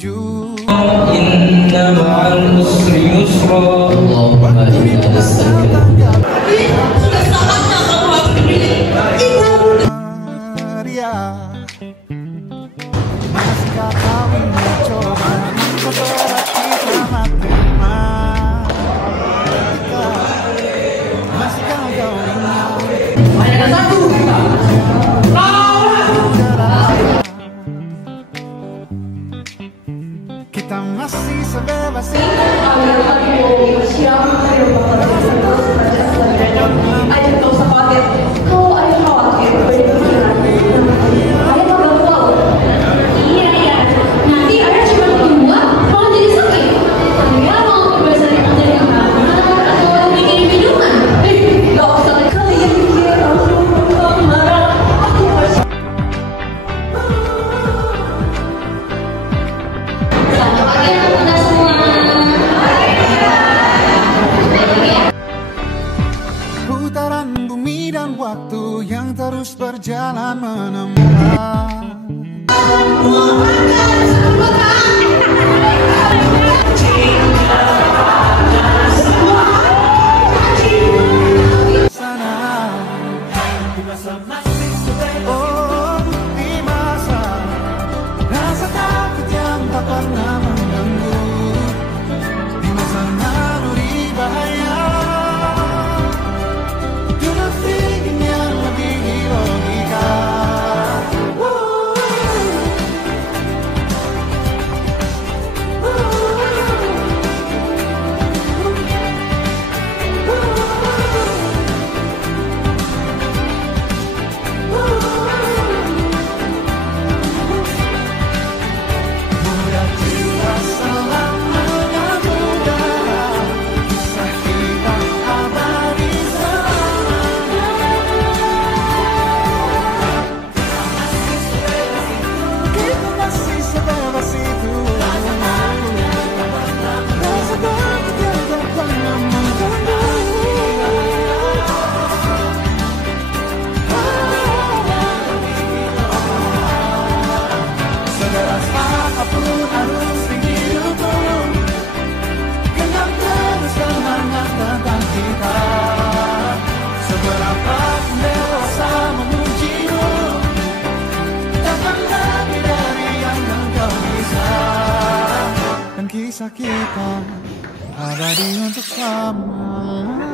menuju. Inna ma'al usri yusra. Allahumma inna nas'aluka. Masihkah kau mencoba seberat kita terima? Masihkah kau ingat? Ada satu. Kita masih sebebas itu. Ayah gak usah khawatir. Kalau ayah khawatir, ayah bakal tahu. Iya. Nanti ayah cuma kedua, malah jadi sakit. Ayah mau kebiasaan jadi makanan atau bikin minuman. Gak usah kalian pikir aku marah. Aku harus. Selamat pagi anak-anak semua. Putaran bumi dan waktu yang terus berjalan menemukan sana. Oh, di masa rasa takut yang tak pernah mengganggu, di masa naluri bahaya. Kisah kita abadi untuk selamanya.